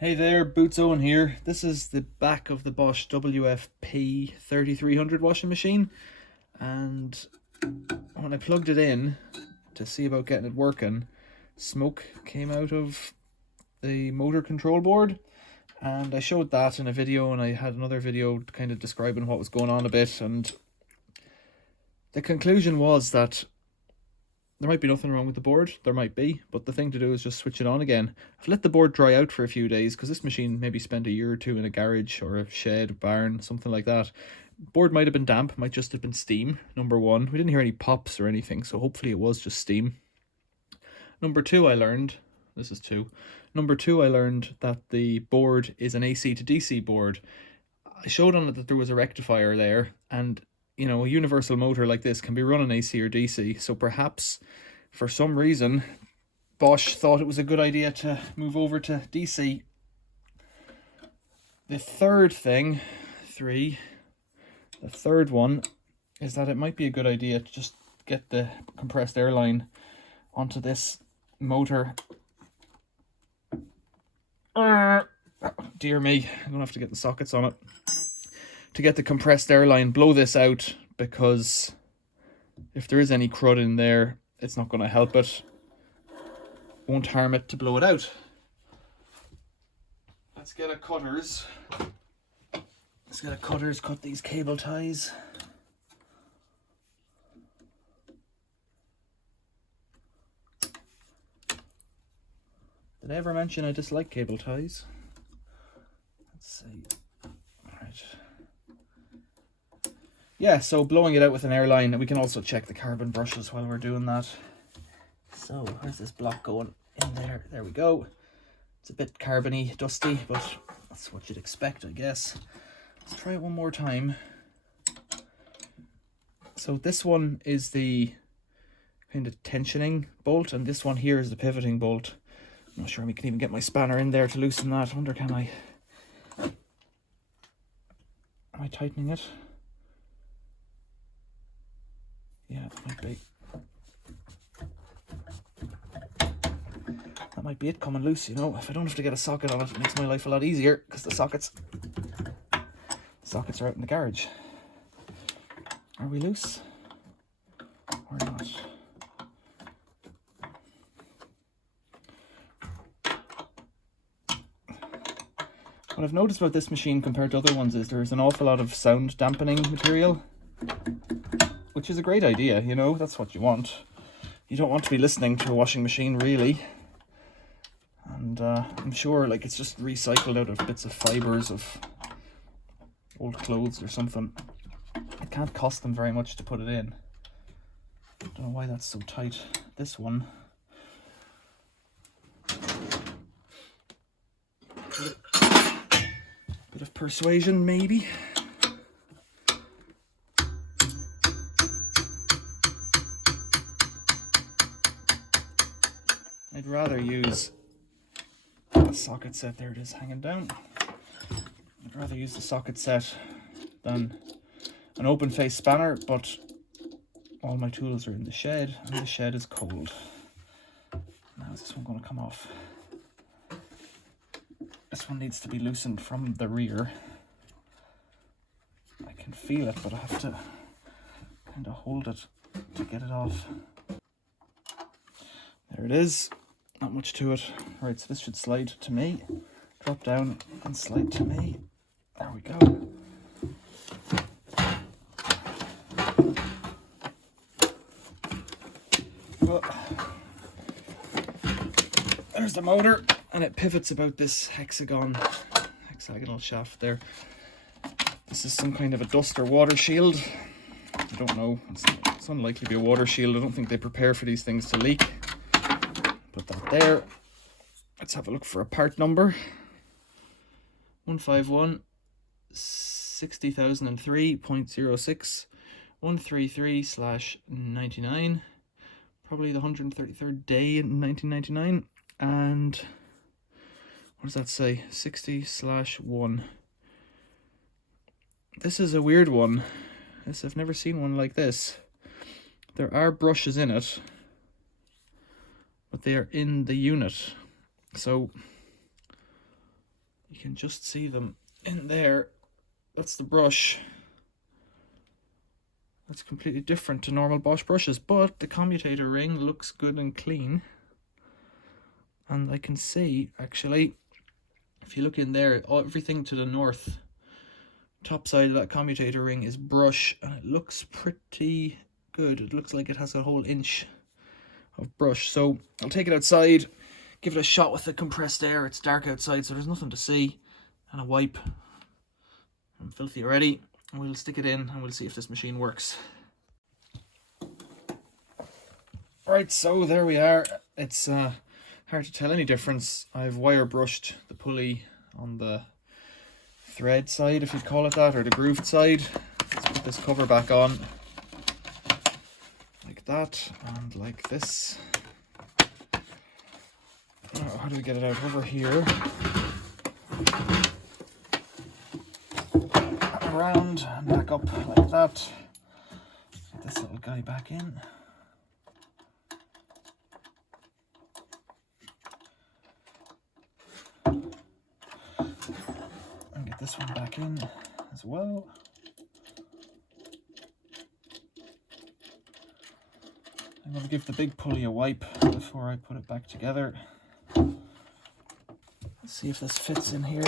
Hey there, Boots Owen here. This is the back of the Bosch WFP3300 washing machine, and when I plugged it in to see about getting it working, smoke came out of the motor control board, and I showed that in a video, and I had another video kind of describing what was going on a bit, and the conclusion was that there might be nothing wrong with the board. There might be, but the thing to do is just switch it on again. I've let the board dry out for a few days because this machine maybe spent a year or two in a garage or a shed, barn, something like that. Board might have been damp, might just have been steam, number one. We didn't hear any pops or anything, so hopefully it was just steam. Number two, I learned that the board is an AC to DC board. I showed on it that there was a rectifier there, and you know, a universal motor like this can be run on AC or DC, so perhaps for some reason Bosch thought it was a good idea to move over to DC. The third one is that it might be a good idea to just get the compressed air line onto this motor. Oh, dear me, I'm gonna have to get the sockets on it to get the compressed air line, blow this out, because if there is any crud in there, it's not going to help it. Won't harm it to blow it out. Let's get a cutters. Cut these cable ties. Did I ever mention I dislike cable ties? Let's see. Alright. Yeah, so blowing it out with an airline, and we can also check the carbon brushes while we're doing that. So, where's this block going? In there. There we go. It's a bit carbony, dusty, but that's what you'd expect, I guess. Let's try it one more time. So this one is the kind of tensioning bolt, and this one here is the pivoting bolt. I'm not sure we can even get my spanner in there to loosen that. I wonder, can I? Am I tightening it? Yeah, it might be. That might be it coming loose, you know. If I don't have to get a socket on it, it makes my life a lot easier, because the sockets are out in the garage. Are we loose or not? What I've noticed about this machine compared to other ones is there's an awful lot of sound dampening material, which is a great idea, you know, that's what you want. You don't want to be listening to a washing machine, really. And I'm sure, like, it's just recycled out of bits of fibres of old clothes or something. It can't cost them very much to put it in. Don't know why that's so tight. This one. Bit of persuasion, maybe. I'd rather use the socket set. There it is, hanging down. I'd rather use the socket set than an open face spanner, but all my tools are in the shed, and the shed is cold. Now is this one going to come off? This one needs to be loosened from the rear. I can feel it, but I have to kind of hold it to get it off. There it is. Not much to it. Right, so this should slide to me. Drop down and slide to me. There we go. Oh. There's the motor, and it pivots about this hexagonal shaft there. This is some kind of a dust or water shield. I don't know. It's unlikely to be a water shield. I don't think they prepare for these things to leak. Put that there. Let's have a look for a part number. 151 60003.06 133/99. Probably the 133rd day in 1999. And what does that say? 60/1. This is a weird one. I've never seen one like this. There are brushes in it, but they are in the unit. So You can just see them in there. That's the brush. That's completely different to normal Bosch brushes, but the commutator ring looks good and clean. And I can see, actually, if you look in there, everything to the north, top side of that commutator ring is brush, and it looks pretty good. It looks like it has a whole inch of brush. So I'll take it outside, give it a shot with the compressed air. It's dark outside, so there's nothing to see, and a wipe. I'm filthy already. And we'll stick it in and we'll see if this machine works. Right, so there we are. It's hard to tell any difference. I've wire brushed the pulley on the thread side, if you'd call it that, or the grooved side. Let's put this cover back on like that and like this. Oh, how do we get it out? Over here, around and back up like that. Get this little guy back in. And get this one back in as well. I'm going to give the big pulley a wipe before I put it back together. Let's see if this fits in here.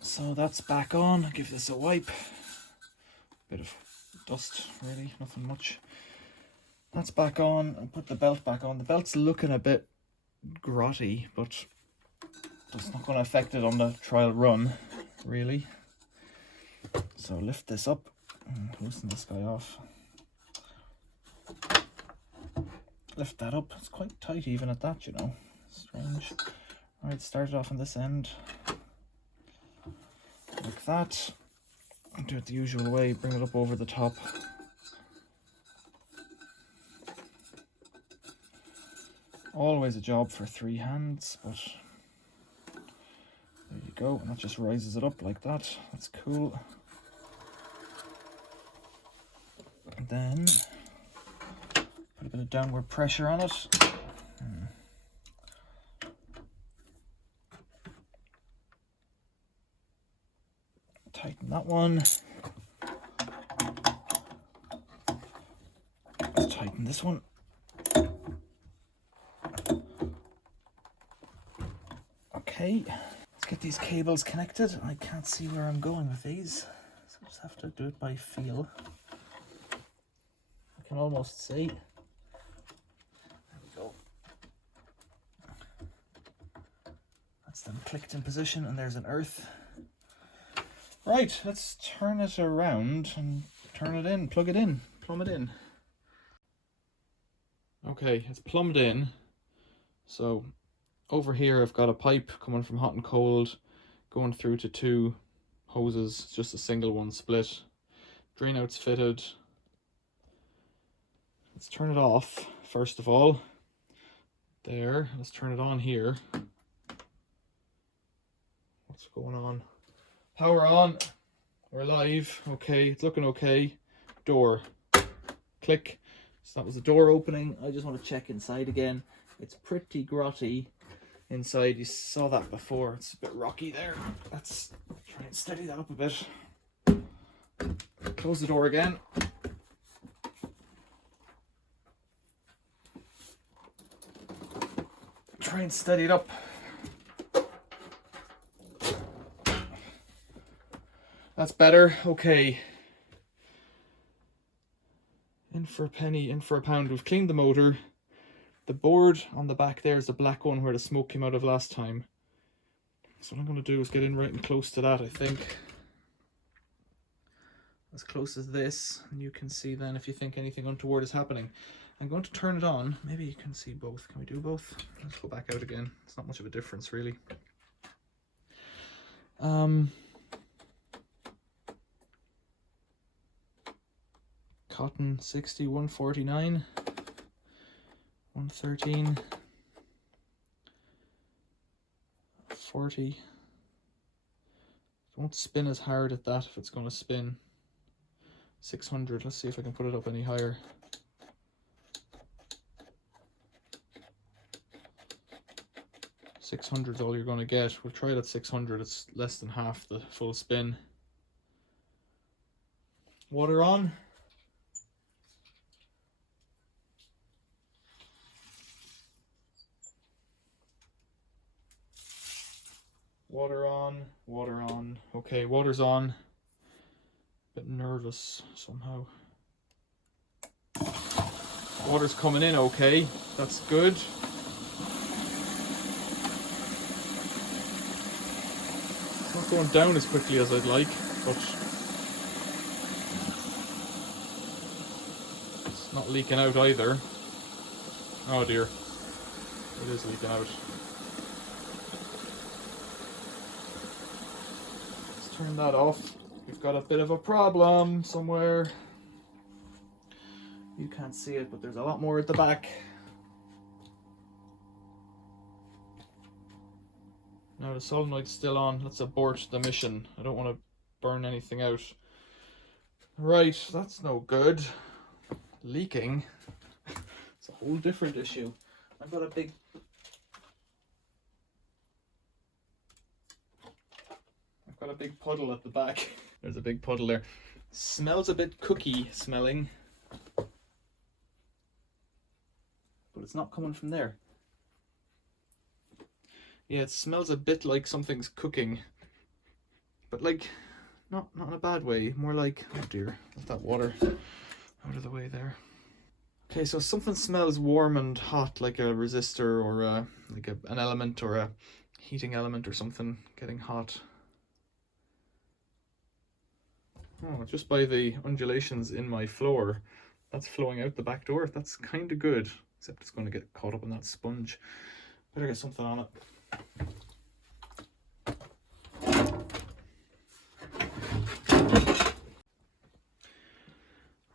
So that's back on. Give this a wipe. Bit of dust, really, nothing much. That's back on. I'll put the belt back on. The belt's looking a bit grotty, but that's not going to affect it on the trial run, really. So lift this up and loosen this guy off. Lift that up. It's quite tight even at that, you know. Strange. Alright, start it off on this end. Like that. And do it the usual way. Bring it up over the top. Always a job for 3 hands, but there you go. And that just rises it up like that. That's cool. And then put a bit of downward pressure on it. Tighten that one. Let's tighten this one. Okay, let's get these cables connected. I can't see where I'm going with these, so I just have to do it by feel. I can almost see. There we go. That's them clicked in position, and there's an earth. Right, let's turn it around and turn it in, plug it in, plumb it in. Okay, it's plumbed in. So over here I've got a pipe coming from hot and cold, going through to 2 hoses, just a single one split. Drain out's fitted. Let's turn it off first of all. There, let's turn it on here. What's going on? Power on. We're live. Okay, it's looking okay. Door. Click. So that was the door opening. I just want to check inside again. It's pretty grotty inside. You saw that before. It's a bit rocky there. Let's try and steady that up a bit. Close the door again. Try and steady it up. That's better. Okay. In for a penny, in for a pound. We've cleaned the motor. The board on the back there is the black one where the smoke came out of last time. So what I'm going to do is get in right and close to that, I think. As close as this. And you can see then if you think anything untoward is happening. I'm going to turn it on. Maybe you can see both. Can we do both? Let's go back out again. It's not much of a difference, really. Cotton 60, 149, 113, 40, Don't spin as hard at that if it's going to spin. 600, let's see if I can put it up any higher. $600 is all you're going to get. We'll try it at 600. It's less than half the full spin. Water on. Water on, water on. Okay, water's on. Bit nervous somehow. Water's coming in okay. That's good. It's not going down as quickly as I'd like, but it's not leaking out either. Oh dear. It is leaking out. Let's turn that off. We've got a bit of a problem somewhere. You can't see it, but there's a lot more at the back. Now the solenoid's still on. Let's abort the mission. I don't want to burn anything out. Right, that's no good. Leaking. It's a whole different issue. I've got a big... puddle at the back. There's a big puddle there. Smells a bit cookie smelling. But it's not coming from there. Yeah, it smells a bit like something's cooking. But like, not in a bad way. More like, oh dear, let that water out of the way there. Okay, so something smells warm and hot, like a resistor or like an element or a heating element or something getting hot. Oh, just by the undulations in my floor, that's flowing out the back door. That's kind of good, except it's going to get caught up in that sponge. Better get something on it.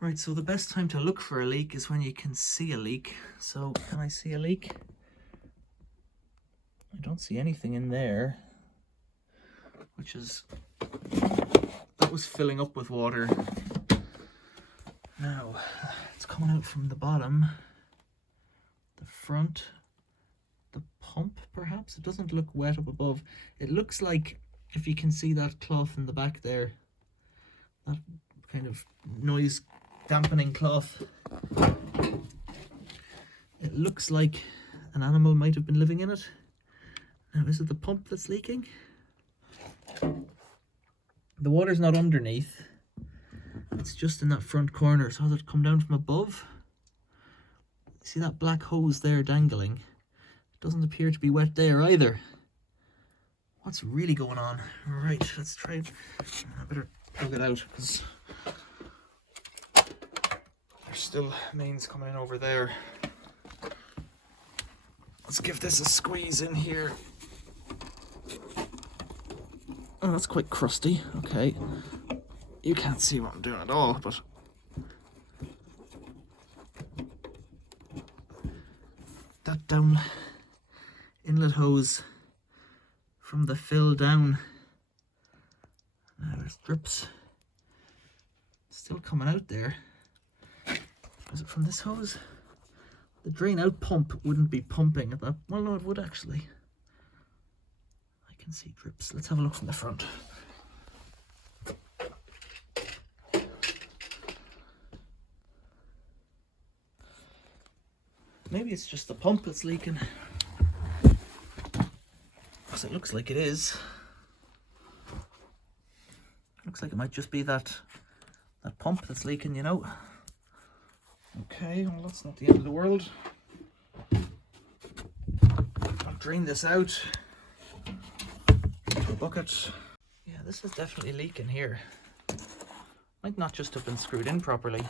Right, so the best time to look for a leak is when you can see a leak. So, can I see a leak? I don't see anything in there, which is... that was filling up with water. Now, it's coming out from the bottom, the front, the pump perhaps. It doesn't look wet up above. It looks like, if you can see that cloth in the back there, that kind of noise dampening cloth, it looks like an animal might have been living in it. Now, is it the pump that's leaking? The water's not underneath, it's just in that front corner. So has it come down from above? See that black hose there dangling? It doesn't appear to be wet there either. What's really going on? Right, let's try it. I better plug it out because there's still mains coming in over there. Let's give this a squeeze in here. Oh, that's quite crusty. Okay. You can't see what I'm doing at all, but... that down inlet hose from the fill down. Now there's drips still coming out there. Is it from this hose? The drain out pump wouldn't be pumping at that. Well, no, it would actually. Can see drips. Let's have a look from the front. Maybe it's just the pump that's leaking, because it looks like it is. Looks like it might just be that pump that's leaking, you know. Okay, well, that's not the end of the world. I'll drain this out. Bucket. Yeah, this is definitely leaking here. Might not just have been screwed in properly.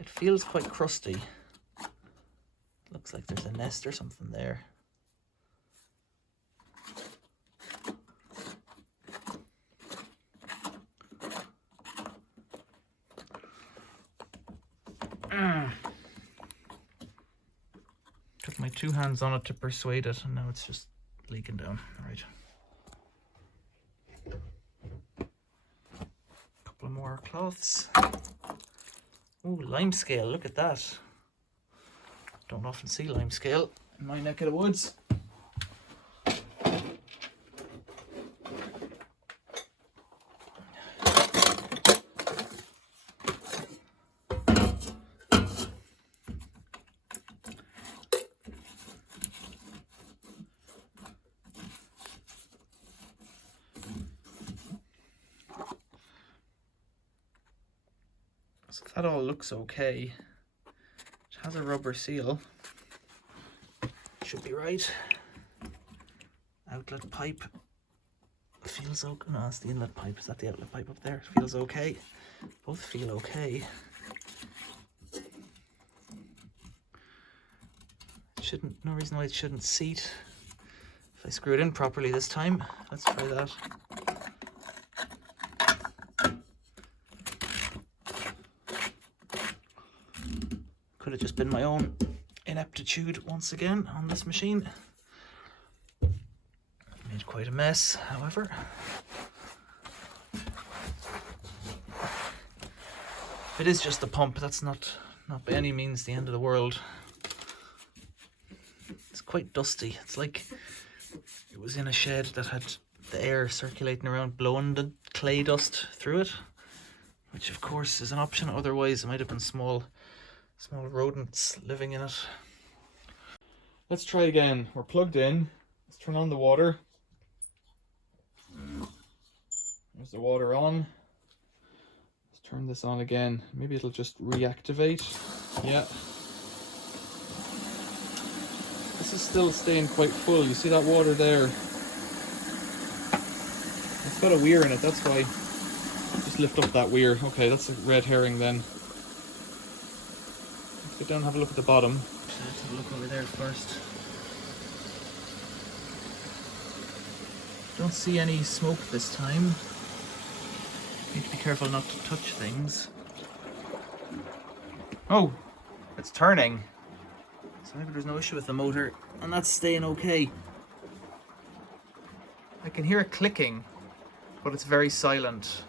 It feels quite crusty. Looks like there's a nest or something there. Took my 2 hands on it to persuade it, and now it's just leaking down. All right. more cloths. Oh, lime scale, look at that. Don't often see lime scale in my neck of the woods. So that all looks okay. It has a rubber seal. Should be right. Outlet pipe feels okay. No, that's the inlet pipe. Is that the outlet pipe up there? It feels okay. Both feel okay. It shouldn't, no reason why it shouldn't seat if I screw it in properly this time. Let's try that. Could have just been my own ineptitude once again on this machine. Made quite a mess, however. If it is just the pump, that's not by any means the end of the world. It's quite dusty. It's like it was in a shed that had the air circulating around, blowing the clay dust through it, which of course is an option. Otherwise, it might have been small rodents living in it. Let's try again. We're plugged in. Let's turn on the water. There's the water on. Let's turn this on again. Maybe it'll just reactivate. Yeah. This is still staying quite full. You see that water there? It's got a weir in it, that's why. Just lift up that weir. Okay, that's a red herring then. Get down and have a look at the bottom. Let's have a look over there first. Don't see any smoke this time. Need to be careful not to touch things. Oh, it's turning. So maybe there's no issue with the motor, and that's staying okay. I can hear it clicking, but it's very silent.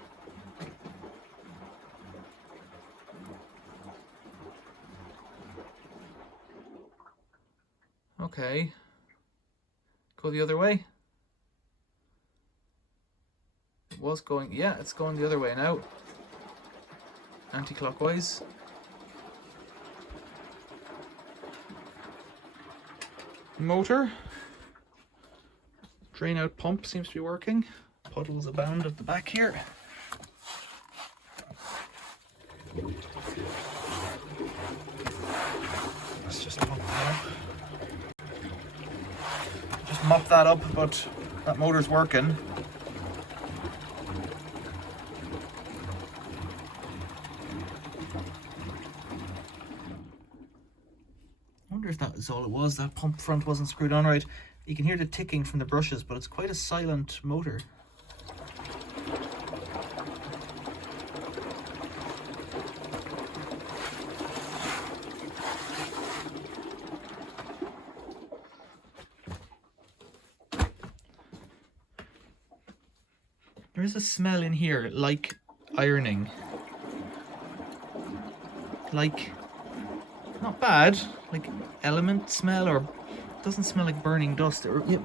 Okay, go the other way. It was going, yeah, it's going the other way now. Anti-clockwise. Motor. Drain out pump seems to be working. Puddles abound at the back here. Let's just pump that up. Just mop that up, but that motor's working. I wonder if that was all it was. That pump front wasn't screwed on right. You can hear the ticking from the brushes, but it's quite a silent motor. There is a smell in here like ironing. Like, not bad, like element smell, or it doesn't smell like burning dust. Or, yeah.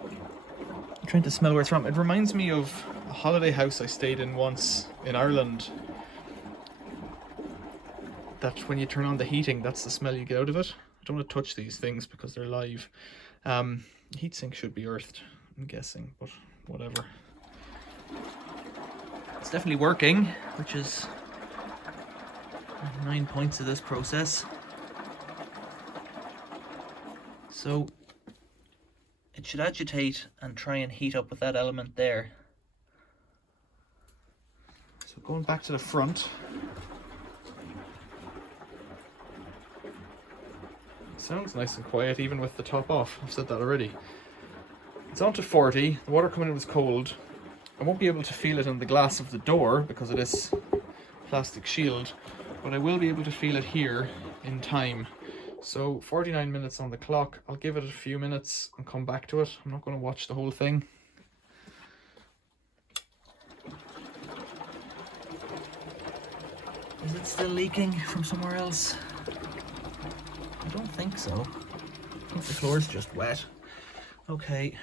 I'm trying to smell where it's from. It reminds me of a holiday house I stayed in once in Ireland. That when you turn on the heating, that's the smell you get out of it. I don't want to touch these things because they're live. Heatsink should be earthed, I'm guessing, but whatever. It's definitely working, which is 9 points of this process. So it should agitate and try and heat up with that element there. So going back to the front. It sounds nice and quiet even with the top off. I've said that already. It's on to 40. The water coming in was cold. I won't be able to feel it in the glass of the door because of this plastic shield, but I will be able to feel it here in time. So 49 minutes on the clock. I'll give it a few minutes and come back to it. I'm not going to watch the whole thing. Is it still leaking from somewhere else? I don't think so. I think the floor's just wet. Okay.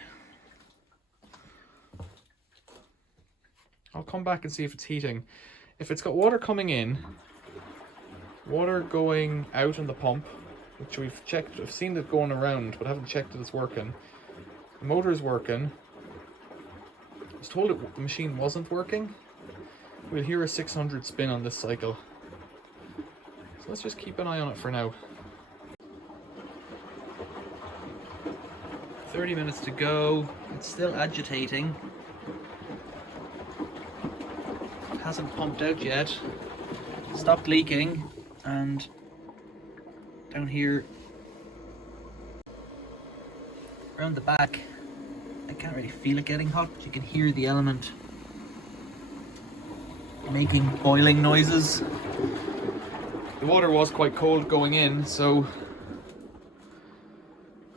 I'll come back and see if it's heating. If it's got water coming in, water going out in the pump, which we've checked, I've seen it going around, but I haven't checked that it's working. The motor is working. I was told the machine wasn't working. We'll hear a 600 spin on this cycle. So let's just keep an eye on it for now. 30 minutes to go. It's still agitating. It hasn't pumped out yet. Stopped leaking, and down here around the back I can't really feel it getting hot, but you can hear the element making boiling noises. The water was quite cold going in, so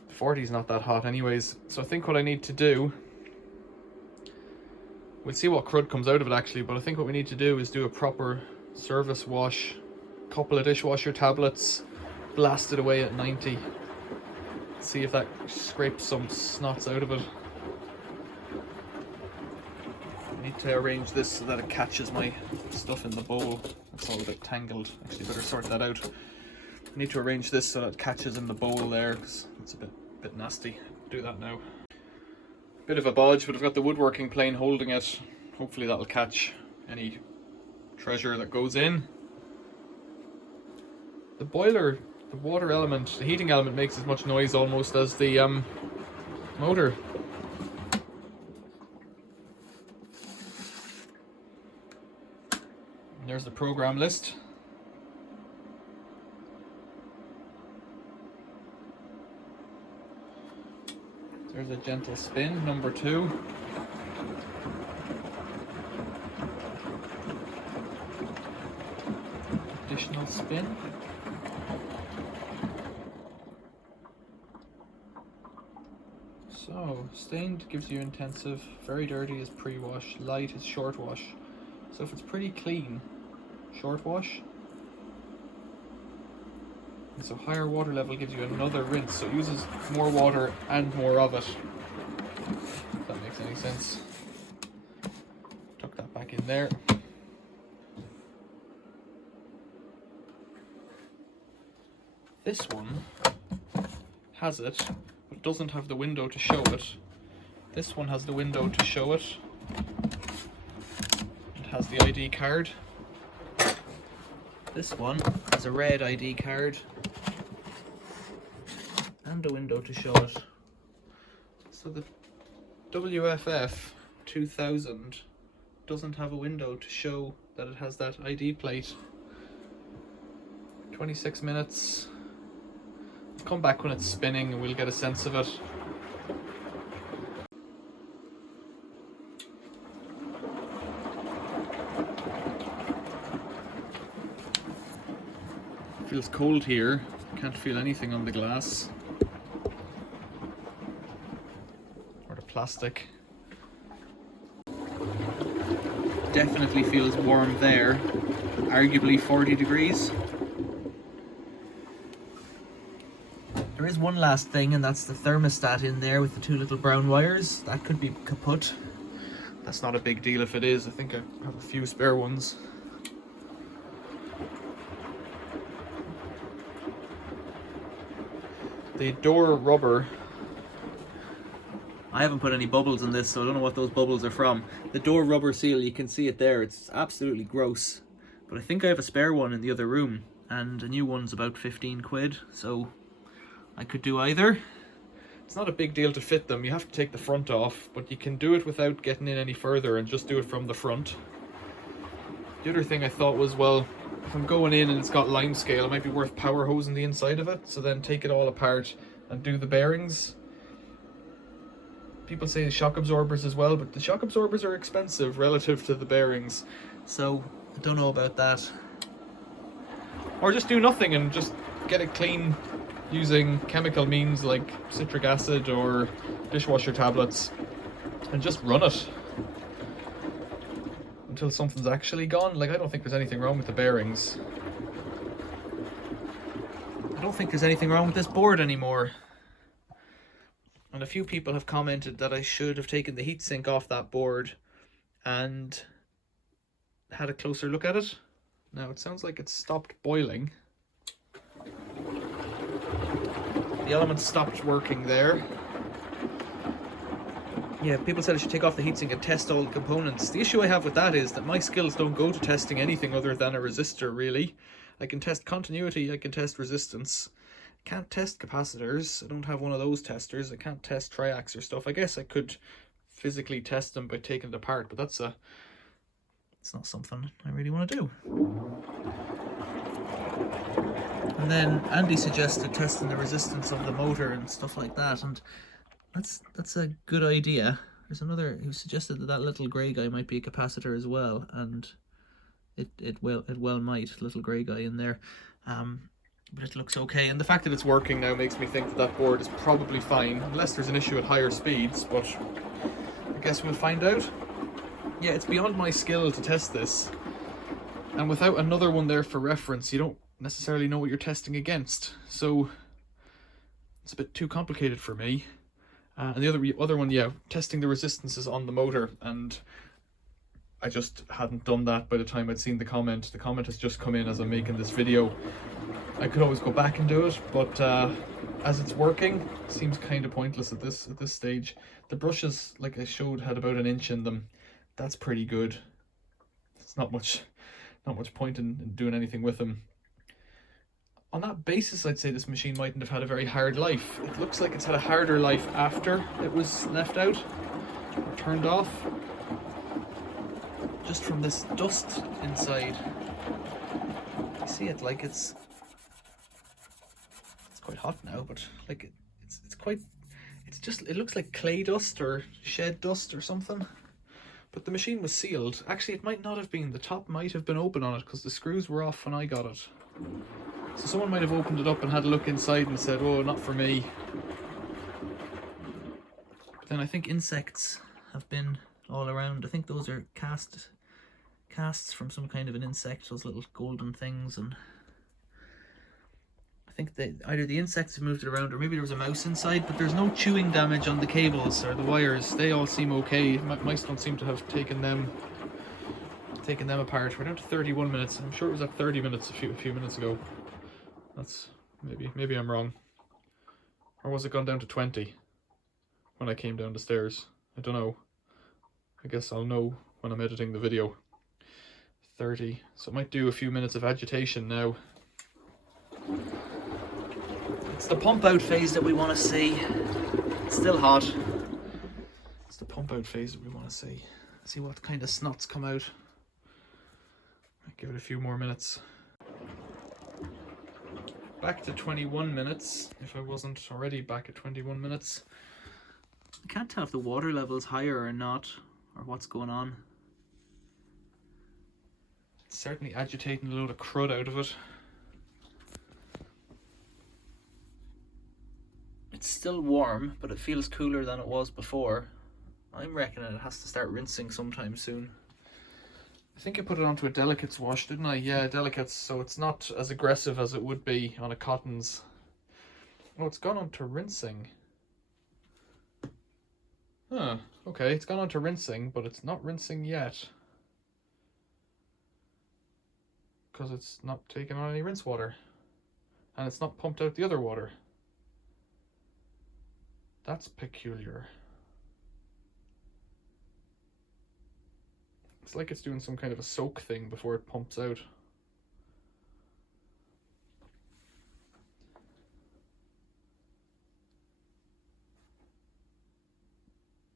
40 is not that hot anyways. So I think what I need to do, we'll see what crud comes out of it actually, but I think what we need to do is do a proper service wash, couple of dishwasher tablets, blast it away at 90, see if that scrapes some snots out of it. I need to arrange this so that it catches my stuff in the bowl. It's all a bit tangled. Actually better sort that out. I need to arrange this so that it catches in the bowl there, because it's a bit nasty. Do that now. Bit of a bodge, but I've got the woodworking plane holding it. Hopefully that'll catch any treasure that goes in. The boiler, the water element, the heating element makes as much noise almost as the motor. And there's the program list. There's a gentle spin, number 2. Additional spin. So, stained gives you intensive, very dirty is pre-wash, light is short wash. So if it's pretty clean, short wash. And so higher water level gives you another rinse, so it uses more water and more of it. If that makes any sense. Tuck that back in there. This one has it, but it doesn't have the window to show it. This one has the window to show it. It has the ID card. This one has a red ID card and a window to show it. So the WFF3300 doesn't have a window to show that it has that ID plate. 26 minutes. Come back when it's spinning and we'll get a sense of it. Feels cold here. Can't feel anything on the glass or the plastic. Definitely feels warm there. Arguably 40 degrees. There is one last thing, and that's the thermostat in there with the 2 little brown wires. That could be kaput. That's not a big deal if it is. I think I have a few spare ones. The door rubber, I haven't put any bubbles in this, so I don't know what those bubbles are from. The door rubber seal, you can see it there, it's absolutely gross. But I think I have a spare one in the other room, and a new one's about 15 quid, so I could do either. It's not a big deal to fit them, you have to take the front off, but you can do it without getting in any further and just do it from the front. The other thing I thought was, well, if I'm going in and it's got line scale, it might be worth power hosing the inside of it, so then take it all apart and do the bearings. People say the shock absorbers as well, but the shock absorbers are expensive relative to the bearings, so I don't know about that. Or just do nothing and just get it clean using chemical means like citric acid or dishwasher tablets and just run it. until something's actually gone. Like, I don't think there's anything wrong with the bearings. I don't think there's anything wrong with this board anymore. And a few people have commented that I should have taken the heatsink off that board and had a closer look at it. Now it sounds like it's stopped boiling. The elements stopped working there. Yeah, people said I should take off the heatsink and test all the components. The issue I have with that is that my skills don't go to testing anything other than a resistor, really. I can test continuity, I can test resistance. I can't test capacitors. I don't have one of those testers. I can't test triacs or stuff. I guess I could physically test them by taking it apart, but it's not something I really want to do. And then Andy suggested testing the resistance of the motor and stuff like that, and that's a good idea. There's another who suggested that little grey guy might be a capacitor as well, and it well might, little grey guy in there. But it looks okay, and the fact that it's working now makes me think that that board is probably fine, unless there's an issue at higher speeds, but I guess we'll find out. Yeah, it's beyond my skill to test this, and without another one there for reference, you don't necessarily know what you're testing against, so it's a bit too complicated for me. And the other one, yeah, testing the resistances on the motor, and I just hadn't done that by the time I'd seen the comment. The comment has just come in as I'm making this video. I could always go back and do it, but as it's working, it seems kind of pointless at this stage. The brushes, like I showed, had about an inch in them. That's pretty good. It's not much point in doing anything with them. On that basis, I'd say this machine mightn't have had a very hard life. It looks like it's had a harder life after it was left out or turned off. Just from this dust inside. You see it, like it's quite hot now, but like it looks like clay dust or shed dust or something. But the machine was sealed. Actually, it might not have been. The top might have been open on it because the screws were off when I got it. So someone might have opened it up and had a look inside and said, oh, not for me. But then I think insects have been all around. I think those are casts from some kind of an insect, those little golden things, and I think either the insects have moved it around or maybe there was a mouse inside, but there's no chewing damage on the cables or the wires. They all seem okay. Mice don't seem to have taken them apart. We're down to 31 minutes. I'm sure it was at 30 minutes a few minutes ago. That's maybe I'm wrong. Or was it gone down to 20 when I came down the stairs? I don't know. I guess I'll know when I'm editing the video. 30. So it might do a few minutes of agitation now. It's the pump out phase that we want to see. It's still hot. It's the pump out phase that we want to see. See what kind of snots come out. I'll give it a few more minutes. Back to 21 minutes, if I wasn't already back at 21 minutes. I can't tell if the water level's higher or not, or what's going on. It's certainly agitating a load of crud out of it. It's still warm, but it feels cooler than it was before. I'm reckoning it has to start rinsing sometime soon. I think I put it onto a delicates wash, didn't I? Yeah, delicates, so it's not as aggressive as it would be on a cottons. Oh, it's gone on to rinsing. Huh, okay, it's gone on to rinsing, but it's not rinsing yet. Because it's not taking on any rinse water. And it's not pumped out the other water. That's peculiar. It's like it's doing some kind of a soak thing before it pumps out.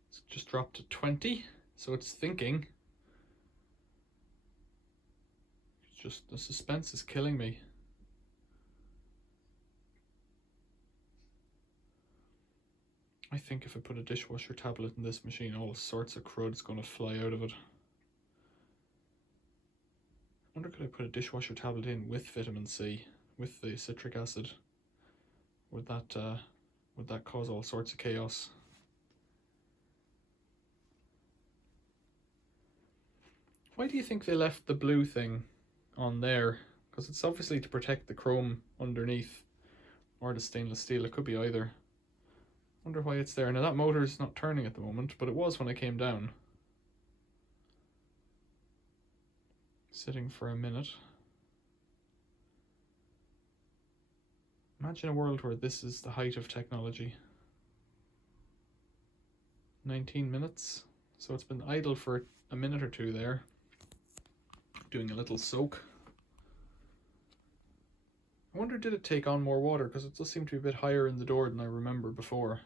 It's just dropped to 20, so it's thinking. It's just, the suspense is killing me. I think if I put a dishwasher tablet in this machine, all sorts of crud's going to fly out of it. I wonder, could I put a dishwasher tablet in with vitamin C, with the citric acid? Would that cause all sorts of chaos? Why do you think they left the blue thing on there? Because it's obviously to protect the chrome underneath, or the stainless steel. It could be either. Wonder why it's there. Now that motor's not turning at the moment, but it was when I came down. Sitting for a minute. Imagine a world where this is the height of technology. 19 minutes. So it's been idle for a minute or two there. Doing a little soak. I wonder, did it take on more water? Because it does seem to be a bit higher in the door than I remember before.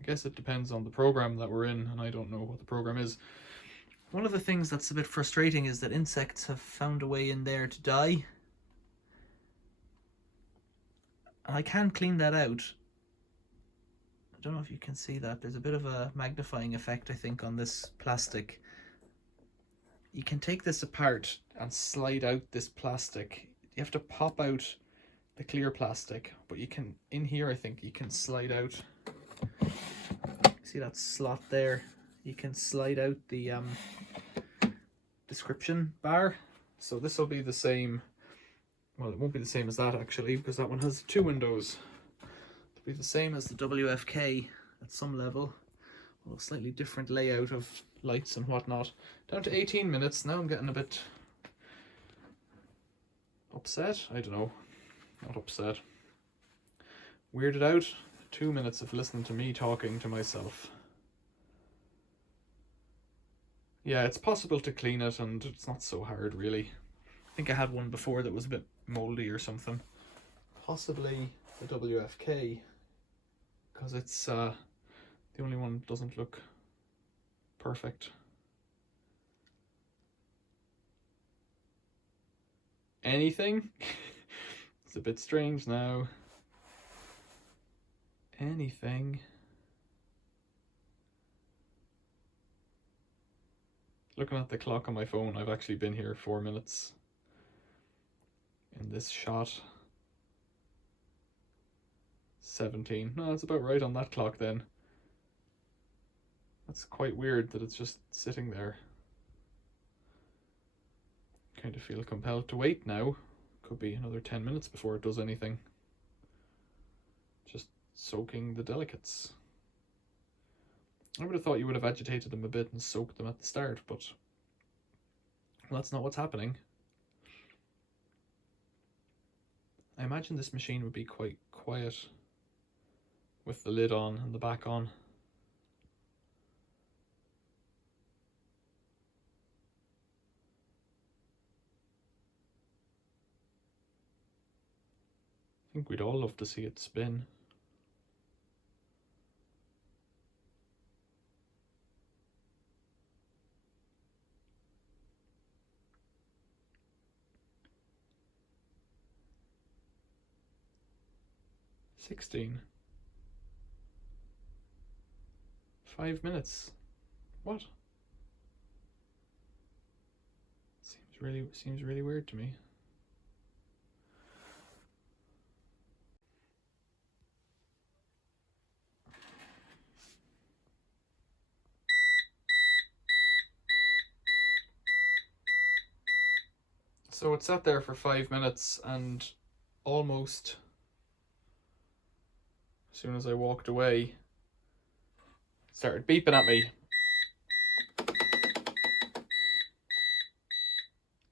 I guess it depends on the program that we're in, and I don't know what the program is. One of the things that's a bit frustrating is that insects have found a way in there to die. And I can clean that out. I don't know if you can see that. There's a bit of a magnifying effect, I think, on this plastic. You can take this apart and slide out this plastic. You have to pop out the clear plastic, but you can, in here, I think you can slide out. See that slot there? You can slide out the description bar. So this will be the same. Well, it won't be the same as that actually, because that one has 2 windows. It'll be the same as the WFK at some level. A slightly different layout of lights and whatnot. Down to 18 minutes. Now I'm getting a bit upset. I don't know. Not upset. Weirded out. 2 minutes of listening to me talking to myself. Yeah, it's possible to clean it, and it's not so hard really. I think I had one before that was a bit moldy or something. Possibly the WFK, because it's the only one that doesn't look perfect. Anything? It's a bit strange now. Anything? Looking at the clock on my phone, I've actually been here 4 minutes in this shot. 17. No, that's about right on that clock then. That's quite weird that it's just sitting there. Kind of feel compelled to wait now. Could be another 10 minutes before it does anything. Just soaking the delicates. I would have thought you would have agitated them a bit and soaked them at the start, but well, that's not what's happening. I imagine this machine would be quite quiet with the lid on and the back on. I think we'd all love to see it spin. $16. 5 minutes. What? Seems really weird to me. So it sat there for 5 minutes, and almost as soon as I walked away, it started beeping at me.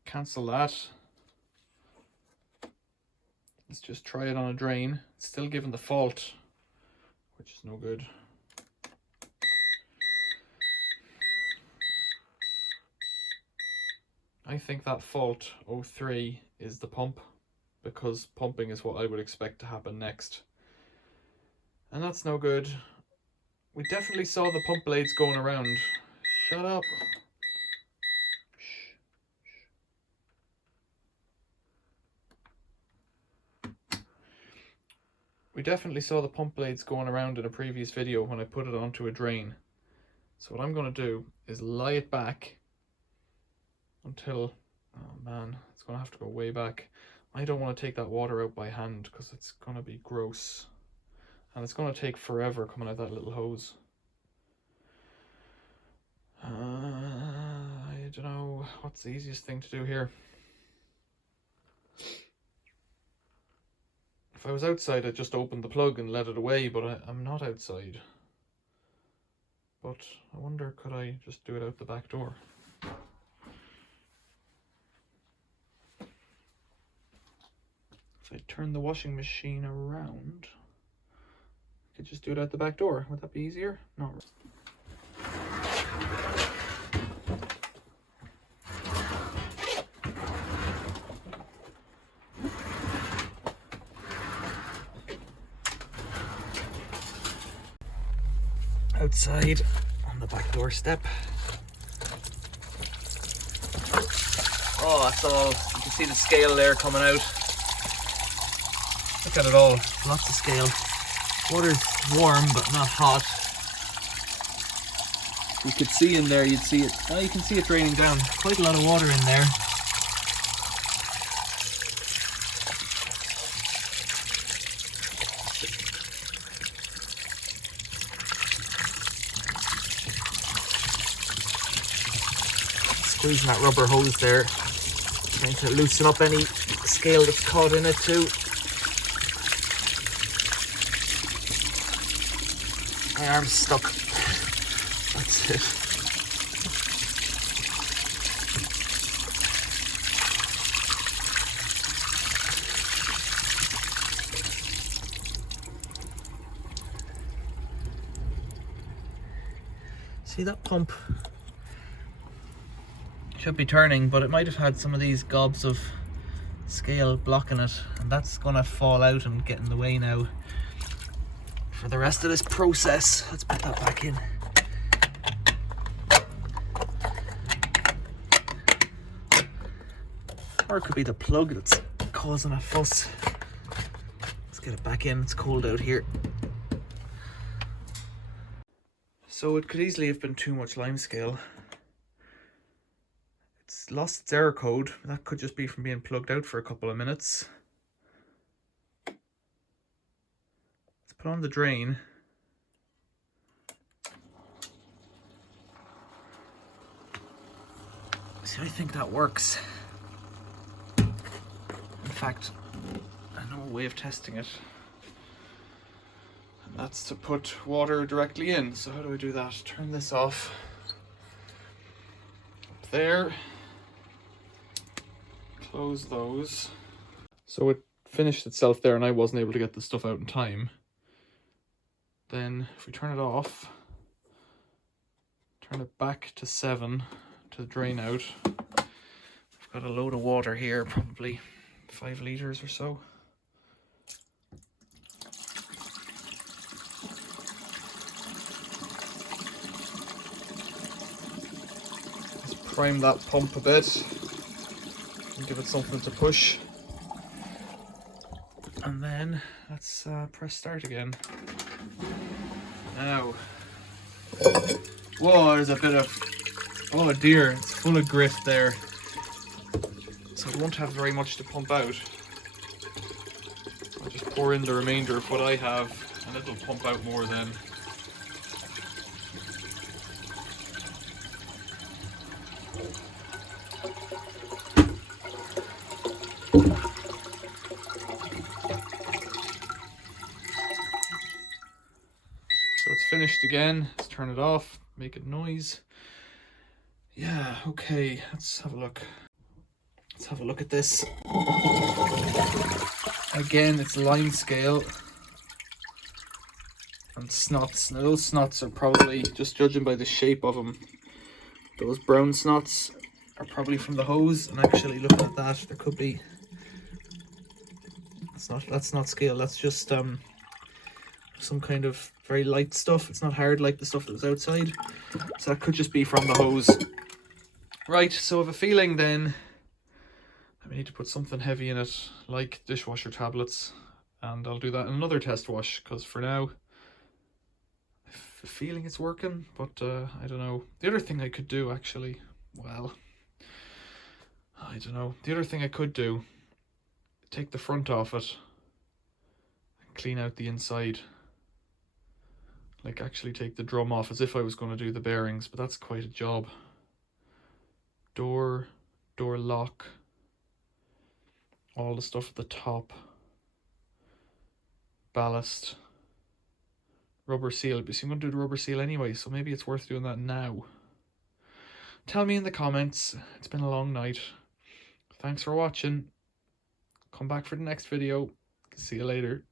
Cancel that. Let's just try it on a drain. It's still giving the fault, which is no good. I think that fault 03 is the pump, because pumping is what I would expect to happen next. And that's no good. We definitely saw the pump blades going around. Shut up. We definitely saw the pump blades going around in a previous video when I put it onto a drain. So what I'm going to do is lie it back until, oh man, it's going to have to go way back. I don't want to take that water out by hand because it's going to be gross. And it's going to take forever coming out that little hose. So what's the easiest thing to do here? If I was outside, I'd just open the plug and let it away, but I'm not outside. But I wonder, could I just do it out the back door? If I turn the washing machine around, I could just do it out the back door. Would that be easier? No. Outside on the back door step. Oh, that's all. You can see the scale there coming out. Look at it all. Lots of scale. Water's warm but not hot. You could see in there, you'd see it. Oh, you can see it draining down. Quite a lot of water in there. Squeezing that rubber hose there, trying to loosen up any scale that's caught in it too. My arm's stuck. That's it. See that pump? Should be turning, but it might have had some of these gobs of scale blocking it, and that's gonna fall out and get in the way now for the rest of this process. Let's put that back in. Or it could be the plug that's causing a fuss. Let's get it back in. It's cold out here. So it could easily have been too much limescale. It's lost its error code. That could just be from being plugged out for a couple of minutes. Let's put on the drain. See, I think that works. In fact, I know a way of testing it. And that's to put water directly in. So how do I do that? Turn this off. Up there. Close those. So it finished itself there and I wasn't able to get the stuff out in time. Then if we turn it off, turn it back to 7 to drain out. I've got a load of water here, probably 5 litres or so. Let's prime that pump a bit. Give it something to push, and then let's press start again. Now, whoa, there's a bit of, oh dear, it's full of grit there, so it won't have very much to pump out. I'll just pour in the remainder of what I have and it'll pump out more then. So it's finished again. Let's turn it off, make it noise. Yeah, okay, let's have a look. Let's have a look at this. Again, it's line scale and snots. Now those snots are probably, just judging by the shape of them, those brown snots are probably from the hose. And actually looking at that, there could be, that's not scale, that's just some kind of very light stuff. It's not hard like the stuff that was outside, so that could just be from the hose. Right, so I have a feeling then I need to put something heavy in it, like dishwasher tablets, and I'll do that in another test wash, because for now I have a feeling it's working, but I don't know. The other thing I could do, actually, well, I don't know. The other thing I could do, take the front off it and clean out the inside. Like actually take the drum off as if I was going to do the bearings, but that's quite a job. door lock, all the stuff at the top, ballast, rubber seal. But I'm going to do the rubber seal anyway, so maybe it's worth doing that now. Tell me in the comments. It's been a long night. Thanks for watching. Come back for the next video. See you later.